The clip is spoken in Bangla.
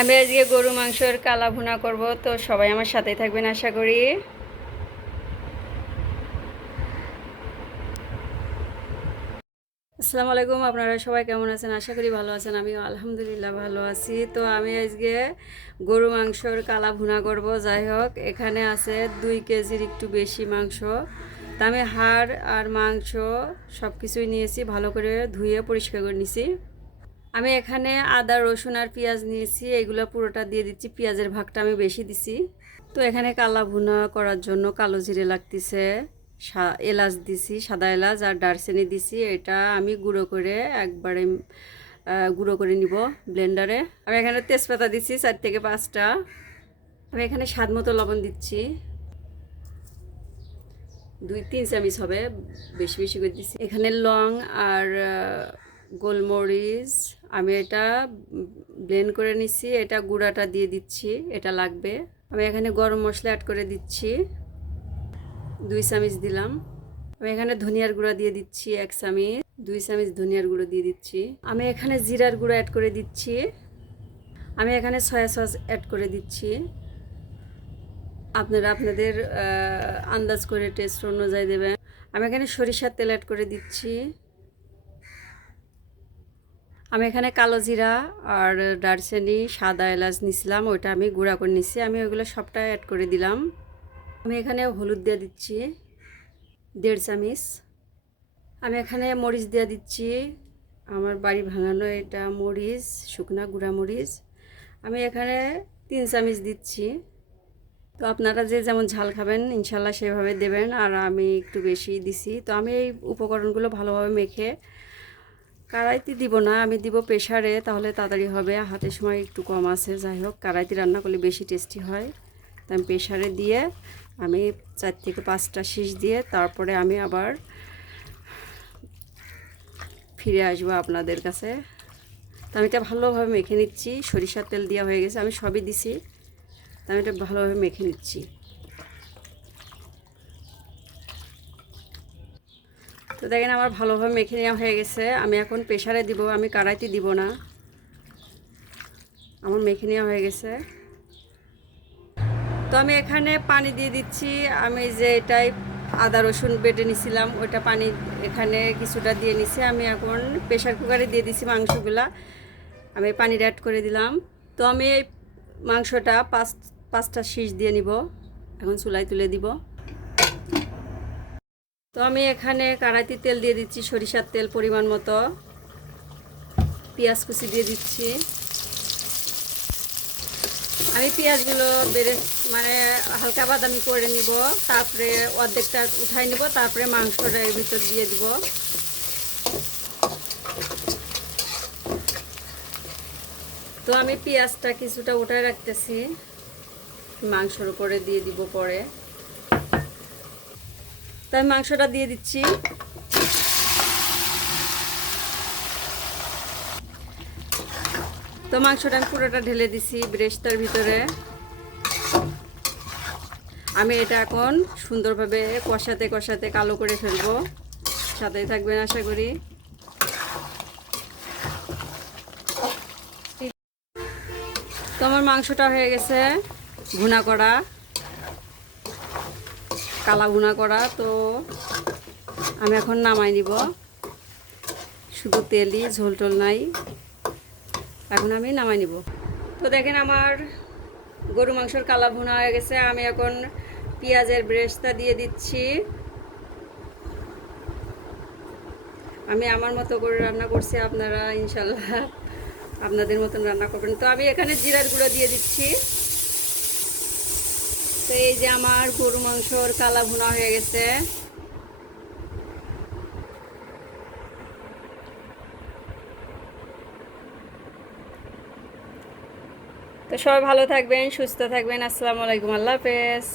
আমি আজকে গরু মাংসের কালা ভুনা করব, তো সবাই আমার সাথে থাকবেন আশা করি। আসসালামু আলাইকুম, আপনারা সবাই কেমন আছেন? আশা করি ভালো আছেন, আমিও আলহামদুলিল্লাহ ভালো আছি। তো আমি আজকে গরু মাংসর কালা ভুনা করব, যাই হোক, এখানে আছে দুই কেজির একটু বেশি মাংস। তা আমি হাড় আর মাংস সব কিছুই নিয়েছি, ভালো করে ধুয়ে পরিষ্কার করে নিছি। আমি এখানে আদা, রসুন আর পেঁয়াজ নিয়েছি। এগুলো পুরোটা দিয়ে দিচ্ছি। পেঁয়াজের ভাগটা আমি বেশি দিছি। তো এখানে কালা ভুনা করার জন্য কালো জিরে লাগতেছে এলাচ দিছি, সাদা এলাচ আর দারচিনি দিছি। এটা আমি গুঁড়ো করে একবারে গুঁড়ো করে নিব ব্লেন্ডারে। আমি এখানে তেজপাতা দিচ্ছি চার থেকে পাঁচটা। আমি এখানে স্বাদ মতো লবণ দিচ্ছি। দুই, তিন চামচ হবে, বেশি বেশি করে দিচ্ছি এখানে লং আর গোলমরিচ, আমি এটা ব্লেন্ড করে নিচ্ছি এটা গুঁড়াটা দিয়ে দিচ্ছি, এটা লাগবে। আমি এখানে গরম মশলা অ্যাড করে দিচ্ছি, দুই চামচ দিলাম। আমি এখানে ধনিয়ার গুঁড়া দিয়ে দিচ্ছি, এক চামচ, দুই চামচ ধনিয়ার গুঁড়ো দিয়ে দিচ্ছি। আমি এখানে জিরার গুঁড়ো অ্যাড করে দিচ্ছি। আমি এখানে সয়া সস অ্যাড করে দিচ্ছি। আপনারা আপনাদের আন্দাজ করে টেস্ট অনুযায়ী দেবেন। আমি এখানে সরিষার তেল অ্যাড করে দিচ্ছি। আমি এখানে কালো জিরা আর দারচিনি, সাদা এলাচ নিছিলাম, ওইটা আমি গুঁড়া করে নিছি। আমি ওইগুলো সবটা অ্যাড করে দিলাম। আমি এখানে হলুদ দিয়ে দিচ্ছি, দেড় চামিচ। আমি এখানে মরিচ দিয়ে দিচ্ছি, আমার বাড়ি ভাঙানো এটা মরিচ, শুকনা গুঁড়া মরিচ। আমি এখানে তিন চামিচ দিচ্ছি। তো আপনারা যে যেমন ঝাল খাবেন, ইনশাল্লাহ সেভাবে দেবেন, আর আমি একটু বেশি দিছি। তো আমি এই উপকরণগুলো ভালোভাবে মেখে কড়াইতে দিব না, আমি দিব প্রেশারে তাহলে তাড়াতাড়ি হবে। হাতের সময় একটু কম আছে, যাই হোক। কড়াইতে রান্না করলে বেশি টেস্টি হয়। তো আমি প্রেশারে দিয়ে আমি চার থেকে পাঁচটা শীষ দিয়ে তারপরে আমি আবার ফিরে আসব আপনাদের কাছে। তো আমি এটা ভালোভাবে মেখে নিচ্ছি। সরিষার তেল দেওয়া হয়ে গেছে, আমি সবই দিছি। তো আমি এটা ভালোভাবে মেখে নিচ্ছি। তো দেখেন আমার ভালোভাবে মেখে নেওয়া হয়ে গেছে। আমি এখন প্রেশারে দিব, আমি কড়াইতে দিব না। আমার মেখে নেওয়া হয়ে গেছে। তো আমি এখানে পানি দিয়ে দিচ্ছি। আমি যে এটাই আদা রসুন বেটে নিছিলাম ওটা পানি এখানে কিছুটা দিয়ে নিছি। আমি এখন প্রেশার কুকারে দিয়ে দিছি মাংসগুলা। আমি পানি অ্যাড করে দিলাম। তো আমি এই মাংসটা পাঁচ, পাঁচটা শীষ দিয়ে নিব। এখন চুলায় তুলে দিব। তো আমি এখানে কড়াইতে তেল দিয়ে দিচ্ছি, সরিষার তেল পরিমাণ মতো। পেঁয়াজ কুচি দিয়ে দিচ্ছি। আমি পেঁয়াজগুলো বেড়ে মানে হালকা বাদামি করে নিব, তারপরে অর্ধেকটা উঠাই নিব, তারপরে মাংসটা এর ভিতর দিয়ে দিব। তো আমি পেঁয়াজটা কিছুটা উঠায় রাখতেছি, মাংসর উপরে দিয়ে দিব পরে। তাই মাংসটা দিয়ে দিচ্ছি। তো মাংসটা আমি পুরোটা ঢেলে দিছি ব্রেস্তার ভিতরে। আমি এটা এখন সুন্দরভাবে কষাতে কষাতে কালো করে ফেলব। সাথেই থাকবেন আশা করি। তো আমার মাংসটা হয়ে গেছে ভুনা করা। কালা ভুনা করা, তো আমি এখন নামাই নিব। শুধু তেলই ঝোল টোল নাই। এখন আমি নামাই নিব। তো দেখেন আমার গরু মাংসর কালা ভুনা হয়ে গেছে। আমি এখন পেঁয়াজের ব্রেস্তা দিয়ে দিচ্ছি। আমি আমার মতো করে রান্না করছি আপনারা, ইনশাল্লাহ আপনাদের মতন রান্না করবেন। তো আমি এখানে জিরার গুঁড়ো দিয়ে দিচ্ছি। এই যে আমার গরু মাংসর কালা ভুনা হয়ে গেছে। তো সবাই ভালো থাকবেন, সুস্থ থাকবেন। আসসালামু আলাইকুম, আল্লাহ হাফেজ।